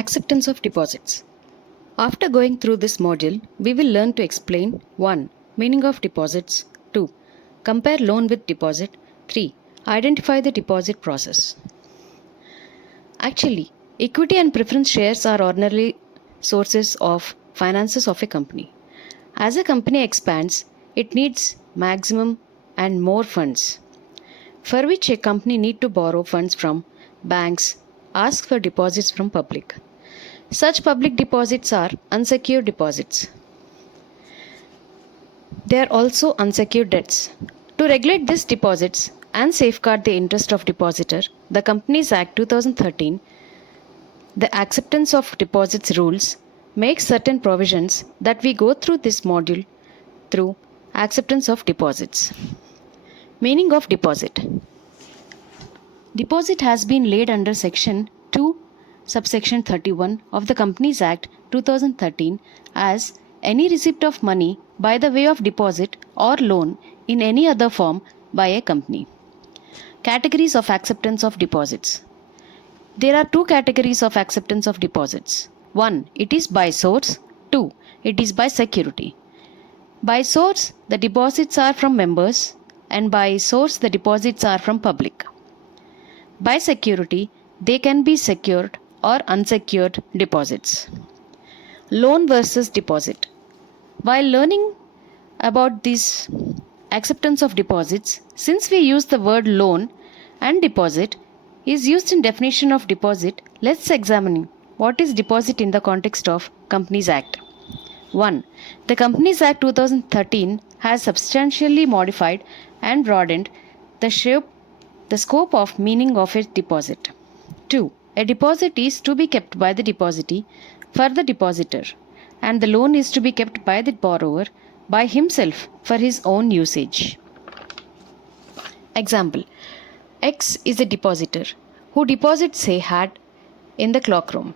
Acceptance of deposits. After going through this module, we will learn to explain 1. Meaning of deposits. 2. Compare loan with deposit. 3. Identify the deposit process. Actually, equity and preference shares are ordinary sources of finances of a company. As a company expands, it needs maximum and more funds, for which a company need to borrow funds from banks, ask for deposits from public. Such public deposits are unsecured deposits. They are also unsecured debts. To regulate these deposits and safeguard the interest of depositor, the Companies Act 2013, the Acceptance of Deposits rules, makes certain provisions that we go through this module through acceptance of deposits. Meaning of deposit. Deposit has been laid under Section 2, subsection 31 of the Companies Act 2013 as any receipt of money by the way of deposit or loan in any other form by a company. Categories of acceptance of deposits. There are two categories of acceptance of deposits. 1. It is by source. 2. It is by security. By source, the deposits are from members, and by source, the deposits are from public. By security, they can be secured or unsecured deposits. Loan versus deposit. While learning about this acceptance of deposits, since we use the word loan and deposit is used in definition of deposit, let's examine what is deposit in the context of Companies Act. 1. The Companies Act 2013 has substantially modified and broadened the scope of meaning of a deposit. 2. A deposit is to be kept by the depositee for the depositor, and the loan is to be kept by the borrower by himself for his own usage. Example: X is a depositor who deposits a hat in the cloakroom.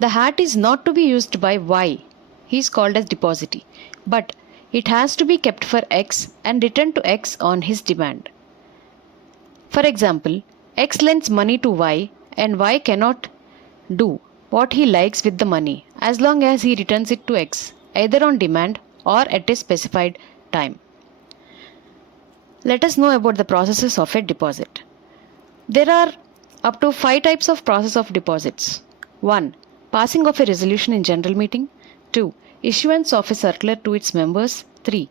The hat is not to be used by Y, he is called as depositee, but it has to be kept for X and returned to X on his demand. For example, X lends money to Y and Y cannot do what he likes with the money as long as he returns it to X, either on demand or at a specified time. Let us know about the processes of a deposit. There are up to 5 types of process of deposits. 1. Passing of a resolution in general meeting. 2. Issuance of a circular to its members. 3.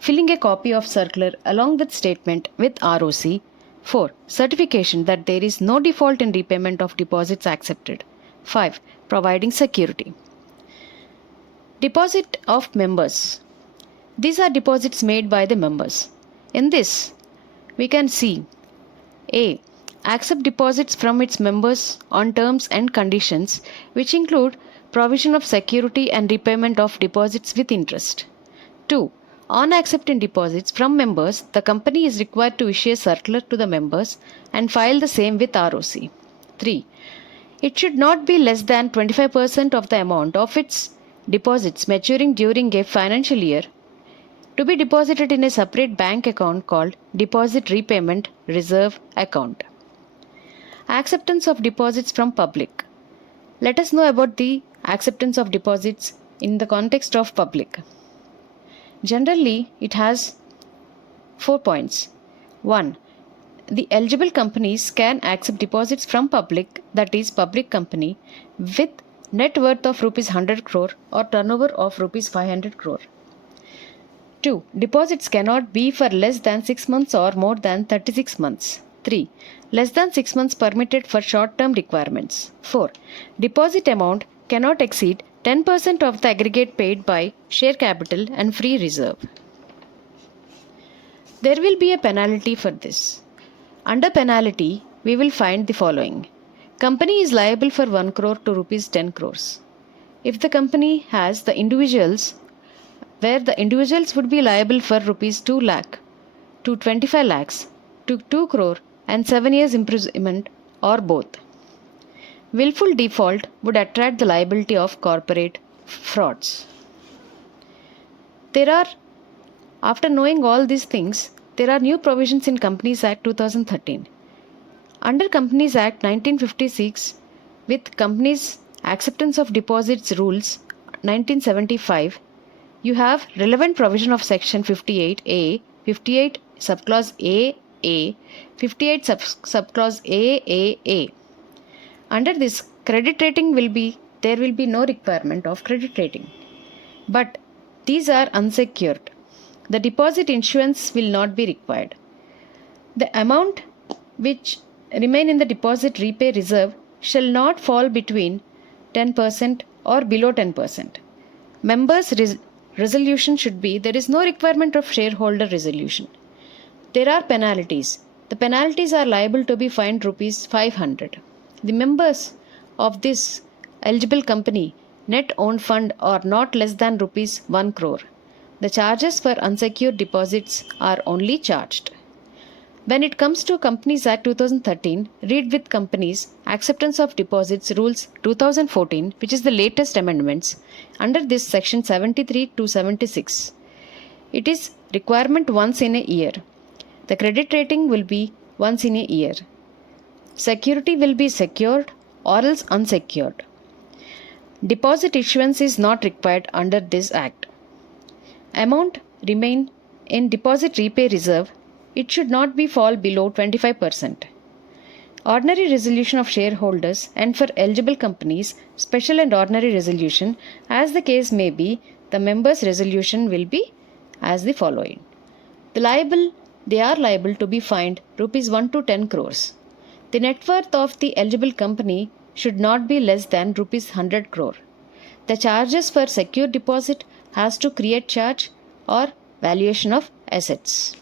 Filling a copy of circular along with statement with ROC. 4. Certification that there is no default in repayment of deposits accepted. 5. Providing security. Deposit of members. These are deposits made by the members. In this, we can see A. Accept deposits from its members on terms and conditions which include provision of security and repayment of deposits with interest. 2. On accepting deposits from members, the company is required to issue a circular to the members and file the same with ROC. 3. It should not be less than 25% of the amount of its deposits maturing during a financial year to be deposited in a separate bank account called Deposit Repayment Reserve Account. Acceptance of deposits from public. Let us know about the acceptance of deposits in the context of public. Generally, it has 4 points. 1. The eligible companies can accept deposits from public, that is public company, with net worth of rupees 100 crore or turnover of rupees 500 crore. 2. Deposits cannot be for less than 6 months or more than 36 months. 3. Less than 6 months permitted for short-term requirements. 4. Deposit amount cannot exceed 10% of the aggregate paid by share capital and free reserve. There will be a penalty for this. Under penalty, we will find the following. Company is liable for 1 crore to rupees 10 crores. If the company has the individuals, where the individuals would be liable for rupees 2 lakh to 25 lakhs to 2 crore and 7 years imprisonment or both. Willful default would attract the liability of corporate frauds. After knowing all these things, there are new provisions in Companies Act 2013. Under Companies Act 1956, with Companies Acceptance of Deposits Rules 1975, you have relevant provision of Section 58A, 58 subclause A, 58 subclause A. Under this, there will be no requirement of credit rating. But these are unsecured. The deposit issuance will not be required. The amount which remain in the deposit repay reserve shall not fall between 10% or below 10%. Members' resolution should be, there is no requirement of shareholder resolution. There are penalties. The penalties are liable to be fined rupees 500. The members of this eligible company net owned fund are not less than rupees 1 crore. The charges for unsecured deposits are only charged. When it comes to Companies Act 2013, read with Companies Acceptance of Deposits Rules 2014, which is the latest amendments, under this section 73 to 76. It is requirement once in a year. The credit rating will be once in a year. Security will be secured or else unsecured. Deposit issuance is not required under this act. Amount remain in deposit repay reserve. It should not be fall below 25%. Ordinary resolution of shareholders, and for eligible companies, special and ordinary resolution, as the case may be, the members' resolution will be as the following. They are liable to be fined rupees 1 to 10 crores. The net worth of the eligible company should not be less than rupees 100 crore. The charges for secure deposit has to create charge or valuation of assets.